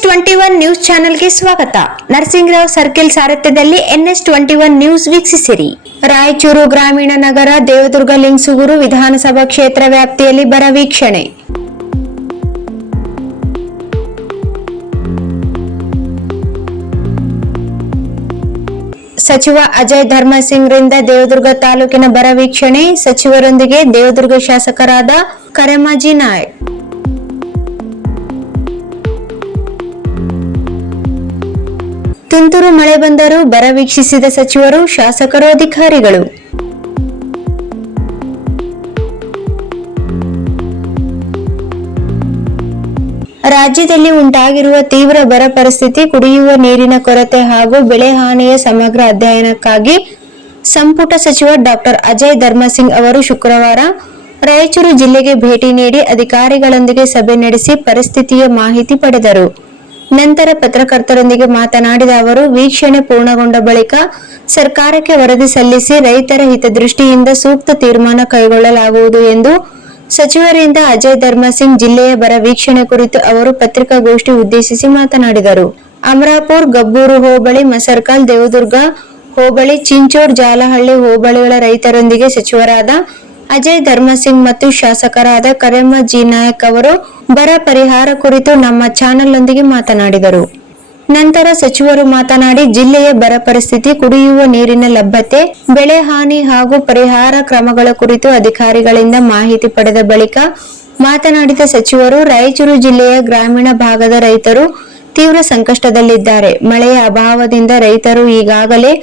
NS21 news ಚಾನೆಲ್ಗೆ ಸ್ವಾಗತ. Narasingarao circle ಸಾರಥ್ಯದಲ್ಲಿ NS21 ನ್ಯೂಸ್ ವೀಕ್ಷಿಸಿರಿ. ರಾಯಚೂರು ಗ್ರಾಮೀಣ ನಗರ ದೇವದುರ್ಗ ಲಿಂಗಸೂಗೂರು ವಿಧಾನಸಭಾ ಕ್ಷೇತ್ರ ವ್ಯಾಪ್ತಿಯಲ್ಲಿ ಬರ ವೀಕ್ಷಣೆ. ಸಚಿವ ಅಜಯ್ ಧರ್ಮಸಿಂಗ್ ರಿಂದ ದೇವದುರ್ಗ ತಾಲೂಕಿನ ಬರ ವೀಕ್ಷಣೆ. ಸಚಿವರೊಂದಿಗೆ ದೇವದುರ್ಗ ಶಾಸಕರಾದ ಕರೆಮಾಜಿ ನಾಯಕ್. ತುಂತುರು ಮಳೆ ಬಂದರೂ ಬರ ವೀಕ್ಷಿಸಿದ ಸಚಿವರು, ಶಾಸಕರು, ಅಧಿಕಾರಿಗಳು. ರಾಜ್ಯದಲ್ಲಿ ಉಂಟಾಗಿರುವ ತೀವ್ರ ಬರ ಪರಿಸ್ಥಿತಿ, ಕುಡಿಯುವ ನೀರಿನ ಕೊರತೆ ಹಾಗೂ ಬೆಳೆ ಹಾನಿಯ ಸಮಗ್ರ ಅಧ್ಯಯನಕ್ಕಾಗಿ ಸಂಪುಟ ಸಚಿವ ಡಾಕ್ಟರ್ ಅಜಯ್ ಧರ್ಮಸಿಂಗ್ ಅವರು ಶುಕ್ರವಾರ ರಾಯಚೂರು ಜಿಲ್ಲೆಗೆ ಭೇಟಿ ನೀಡಿ ಅಧಿಕಾರಿಗಳೊಂದಿಗೆ ಸಭೆ ನಡೆಸಿ ಪರಿಸ್ಥಿತಿಯ ಮಾಹಿತಿ ಪಡೆದರು. ನಂತರ ಪತ್ರಕರ್ತರೊಂದಿಗೆ ಮಾತನಾಡಿದ ಅವರು, ವೀಕ್ಷಣೆ ಪೂರ್ಣಗೊಂಡ ಬಳಿಕ ಸರ್ಕಾರಕ್ಕೆ ವರದಿ ಸಲ್ಲಿಸಿ ರೈತರ ಹಿತದೃಷ್ಟಿಯಿಂದ ಸೂಕ್ತ ತೀರ್ಮಾನ ಕೈಗೊಳ್ಳಲಾಗುವುದು ಎಂದು ಸಚಿವರಿಂದ ಅಜಯ್ ಧರ್ಮಸಿಂಗ್ ಜಿಲ್ಲೆಯ ಬರ ವೀಕ್ಷಣೆ ಕುರಿತು ಅವರು ಪತ್ರಿಕಾಗೋಷ್ಠಿ ಉದ್ದೇಶಿಸಿ ಮಾತನಾಡಿದರು. ಅಮರಾಪುರ, ಗಬ್ಬೂರು ಹೋಬಳಿ, ಮಸರ್ಕಲ್, ದೇವದುರ್ಗ ಹೋಬಳಿ, ಚಿಂಚೋಡ್, ಜಾಲಹಳ್ಳಿ ಹೋಬಳಿಗಳ ರೈತರೊಂದಿಗೆ ಸಚಿವರಾದ ಅಜಯ್ ಧರ್ಮಸಿಂಗ್ ಮತ್ತು ಶಾಸಕರಾದ ಕರೆಮಾಜಿ ನಾಯಕ್ ಅವರು ಬರ ಪರಿಹಾರ ಕುರಿತು ನಮ್ಮ ಚಾನೆಲ್ನೊಂದಿಗೆ ಮಾತನಾಡಿದರು. ನಂತರ ಸಚಿವರು ಮಾತನಾಡಿ, ಜಿಲ್ಲೆಯ ಬರ ಪರಿಸ್ಥಿತಿ, ಕುಡಿಯುವ ನೀರಿನ ಲಭ್ಯತೆ, ಬೆಳೆ ಹಾನಿ ಹಾಗೂ ಪರಿಹಾರ ಕ್ರಮಗಳ ಕುರಿತು ಅಧಿಕಾರಿಗಳಿಂದ ಮಾಹಿತಿ ಪಡೆದ ಬಳಿಕ ಮಾತನಾಡಿದ ಸಚಿವರು, ರಾಯಚೂರು ಜಿಲ್ಲೆಯ ಗ್ರಾಮೀಣ ಭಾಗದ ರೈತರು ತೀವ್ರ ಸಂಕಷ್ಟದಲ್ಲಿದ್ದಾರೆ. ಮಳೆಯ ಅಭಾವದಿಂದ ರೈತರು ಈಗಾಗಲೇ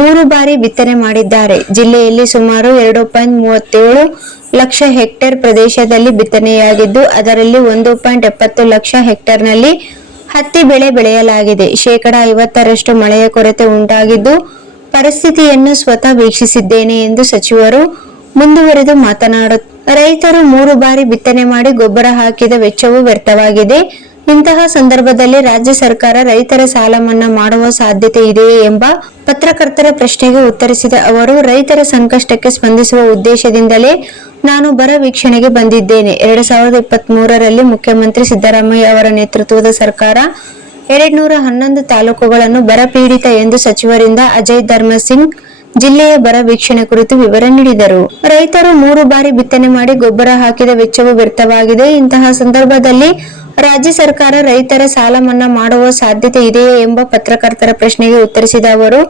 3 ಬಾರಿ ಬಿತ್ತನೆ ಮಾಡಿದ್ದಾರೆ. ಜಿಲ್ಲೆಯಲ್ಲಿ ಸುಮಾರು 2.37 ಲಕ್ಷ ಹೆಕ್ಟೇರ್ ಪ್ರದೇಶದಲ್ಲಿ ಬಿತ್ತನೆಯಾಗಿದ್ದು, ಅದರಲ್ಲಿ 1.70 ಲಕ್ಷ ಹೆಕ್ಟೇರ್ನಲ್ಲಿ ಹತ್ತಿ ಬೆಳೆ ಬೆಳೆಯಲಾಗಿದೆ. 50% ಮಳೆಯ ಕೊರತೆ ಉಂಟಾಗಿದ್ದು, ಪರಿಸ್ಥಿತಿಯನ್ನು ಸ್ವತಃ ವೀಕ್ಷಿಸಿದ್ದೇನೆ ಎಂದು ಸಚಿವರು ಮುಂದುವರೆದು ರೈತರು 3 ಬಾರಿ ಬಿತ್ತನೆ ಮಾಡಿ ಗೊಬ್ಬರ ಹಾಕಿದ ವೆಚ್ಚವೂ ವ್ಯರ್ಥವಾಗಿದೆ. ಇಂತಹ ಸಂದರ್ಭದಲ್ಲಿ ರಾಜ್ಯ ಸರ್ಕಾರ ರೈತರ ಸಾಲ ಮನ್ನಾ ಮಾಡುವ ಸಾಧ್ಯತೆ ಇದೆಯೇ ಎಂಬ ಪತ್ರಕರ್ತರ ಪ್ರಶ್ನೆಗೆ ಉತ್ತರಿಸಿದ ಅವರು, ರೈತರ ಸಂಕಷ್ಟಕ್ಕೆ ಸ್ಪಂದಿಸುವ ಉದ್ದೇಶದಿಂದಲೇ ನಾನು ಬರ ವೀಕ್ಷಣೆಗೆ ಬಂದಿದ್ದೇನೆ. 2023ರಲ್ಲಿ ಮುಖ್ಯಮಂತ್ರಿ ಸಿದ್ದರಾಮಯ್ಯ ಅವರ ನೇತೃತ್ವದ ಸರ್ಕಾರ 211 ತಾಲೂಕುಗಳನ್ನು ಬರಪೀಡಿತ ಎಂದು ಸಚಿವರಿಂದ ಅಜಯ್ ಧರ್ಮಸಿಂಗ್ ಜಿಲ್ಲೆಯ ಬರ ವೀಕ್ಷಣೆ ಕುರಿತು ವಿವರ ನೀಡಿದರು. ರೈತರು 3 ಬಾರಿ ಬಿತ್ತನೆ ಮಾಡಿ ಗೊಬ್ಬರ ಹಾಕಿದ ವೆಚ್ಚವು ವ್ಯರ್ಥವಾಗಿದೆ. ಇಂತಹ ಸಂದರ್ಭದಲ್ಲಿ ರಾಜ್ಯ ಸರ್ಕಾರ ರೈತರ ಸಾಲ ಮನ್ನಾ ಮಾಡುವ ಸಾಧ್ಯತೆ ಇದೆಯೇ ಎಂಬ ಪತ್ರಕರ್ತರ ಪ್ರಶ್ನೆಗೆ ಉತ್ತರಿಸಿದ ಅವರು,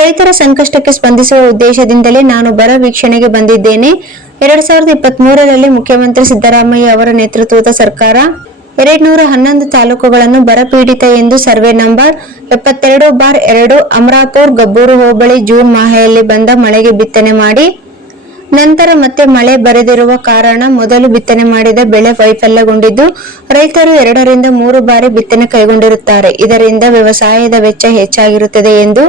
ರೈತರ ಸಂಕಷ್ಟಕ್ಕೆ ಸ್ಪಂದಿಸುವ ಉದ್ದೇಶದಿಂದಲೇ ನಾನು ಬರ ವೀಕ್ಷಣೆಗೆ ಬಂದಿದ್ದೇನೆ. 2023ರಲ್ಲಿ ಮುಖ್ಯಮಂತ್ರಿ ಸಿದ್ದರಾಮಯ್ಯ ಅವರ ನೇತೃತ್ವದ ಸರ್ಕಾರ 211 ತಾಲೂಕುಗಳನ್ನು ಬರಪೀಡಿತ ಎಂದು ಸರ್ವೆ ನಂಬರ್ 72/2 ಅಮರಾಪುರ, ಗಬ್ಬೂರು ಹೋಬಳಿ ಜೂನ್ ಮಾಹೆಯಲ್ಲಿ ಬಂದ ಮಳೆಗೆ ಬಿತ್ತನೆ ಮಾಡಿ ನಂತರ ಮತ್ತೆ ಮಳೆ ಬರದಿರುವ ಕಾರಣ ಮೊದಲು ಬಿತ್ತನೆ ಮಾಡಿದ ಬೆಳೆ ವೈಫಲ್ಯಗೊಂಡಿದ್ದು, ರೈತರು 2 ರಿಂದ 3 ಬಾರಿ ಬಿತ್ತನೆ ಕೈಗೊಂಡಿರುತ್ತಾರೆ. ಇದರಿಂದ ವ್ಯವಸಾಯದ ವೆಚ್ಚ ಹೆಚ್ಚಾಗಿರುತ್ತದೆ ಎಂದು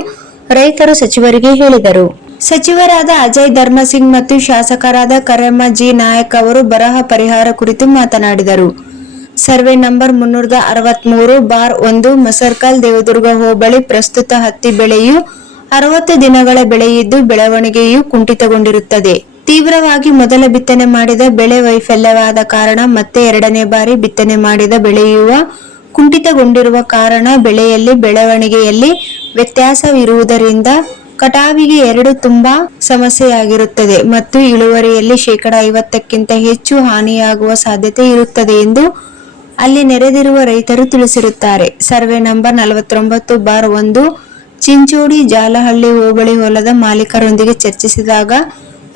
ರೈತರು ಸಚಿವರಿಗೆ ಹೇಳಿದರು. ಸಚಿವರಾದ ಅಜಯ್ ಧರ್ಮಸಿಂಗ್ ಮತ್ತು ಶಾಸಕರಾದ ಕರೆಮಾಜಿ ನಾಯಕ್ ಅವರು ಬರಹ ಪರಿಹಾರ ಕುರಿತು ಮಾತನಾಡಿದರು. ಸರ್ವೆ ನಂಬರ್ 363/1 ಮಸರ್ಕಲ್, ದೇವದುರ್ಗ ಹೋಬಳಿ ಪ್ರಸ್ತುತ ಹತ್ತಿ ಬೆಳೆಯು 60 ದಿನಗಳ ಬೆಳೆಯಿದ್ದು, ಬೆಳವಣಿಗೆಯು ಕುಂಠಿತಗೊಂಡಿರುತ್ತದೆ. ತೀವ್ರವಾಗಿ ಮೊದಲ ಬಿತ್ತನೆ ಮಾಡಿದ ಬೆಳೆ ವೈಫಲ್ಯವಾದ ಕಾರಣ ಮತ್ತೆ 2ನೇ ಬಾರಿ ಬಿತ್ತನೆ ಮಾಡಿದ ಬೆಳೆಯುವ ಕುಂಠಿತಗೊಂಡಿರುವ ಕಾರಣ ಬೆಳೆಯಲ್ಲಿ ಬೆಳವಣಿಗೆಯಲ್ಲಿ ವ್ಯತ್ಯಾಸವಿರುವುದರಿಂದ ಕಟಾವಿಗೆ 2 ತುಂಬಾ ಸಮಸ್ಯೆಯಾಗಿರುತ್ತದೆ ಮತ್ತು ಇಳುವರಿಯಲ್ಲಿ 50%ಕ್ಕಿಂತ ಹೆಚ್ಚು ಹಾನಿಯಾಗುವ ಸಾಧ್ಯತೆ ಇರುತ್ತದೆ ಎಂದು ಅಲ್ಲಿ ನೆರೆದಿರುವ ರೈತರು ತಿಳಿಸಿರುತ್ತಾರೆ. ಸರ್ವೆ ನಂಬರ್ 49/1 ಚಿಂಚೋಡಿ, ಜಾಲಹಳ್ಳಿ ಹೋಬಳಿ ಹೊಲದ ಮಾಲೀಕರೊಂದಿಗೆ ಚರ್ಚಿಸಿದಾಗ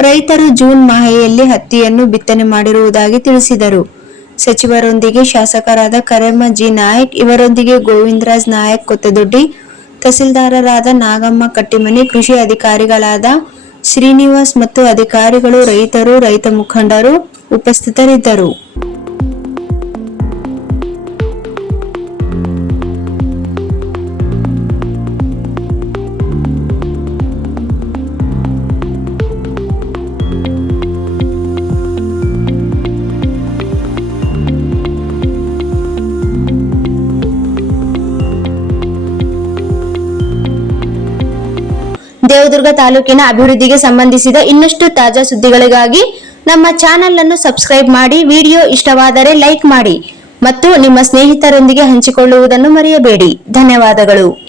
ರೈತರು ಜೂನ್ ಮಾಹೆಯಲ್ಲಿ ಹತ್ತಿಯನ್ನು ಬಿತ್ತನೆ ಮಾಡಿರುವುದಾಗಿ ತಿಳಿಸಿದರು. ಸಚಿವರೊಂದಿಗೆ ಶಾಸಕರಾದ ಕರೆಮಾಜಿ ನಾಯಕ್, ಇವರೊಂದಿಗೆ ಗೋವಿಂದರಾಜ್ ನಾಯಕ್ ಕೊತ್ತದೊಡ್ಡಿ, ತಹಸೀಲ್ದಾರರಾದ ನಾಗಮ್ಮ ಕಟ್ಟಿಮನಿ, ಕೃಷಿ ಅಧಿಕಾರಿಗಳಾದ ಶ್ರೀನಿವಾಸ್ ಮತ್ತು ಅಧಿಕಾರಿಗಳು, ರೈತರು, ರೈತ ಮುಖಂಡರು ಉಪಸ್ಥಿತರಿದ್ದರು. ದೇವದುರ್ಗ ತಾಲೂಕಿನ ಅಭಿವೃದ್ಧಿಗೆ ಸಂಬಂಧಿಸಿದ ಇನ್ನಷ್ಟು ತಾಜಾ ಸುದ್ದಿಗಳಿಗಾಗಿ ನಮ್ಮ ಚಾನೆಲ್ ಅನ್ನು ಸಬ್ಸ್ಕ್ರೈಬ್ ಮಾಡಿ. ವಿಡಿಯೋ ಇಷ್ಟವಾದರೆ ಲೈಕ್ ಮಾಡಿ ಮತ್ತು ನಿಮ್ಮ ಸ್ನೇಹಿತರೊಂದಿಗೆ ಹಂಚಿಕೊಳ್ಳುವುದನ್ನು ಮರೆಯಬೇಡಿ. ಧನ್ಯವಾದಗಳು.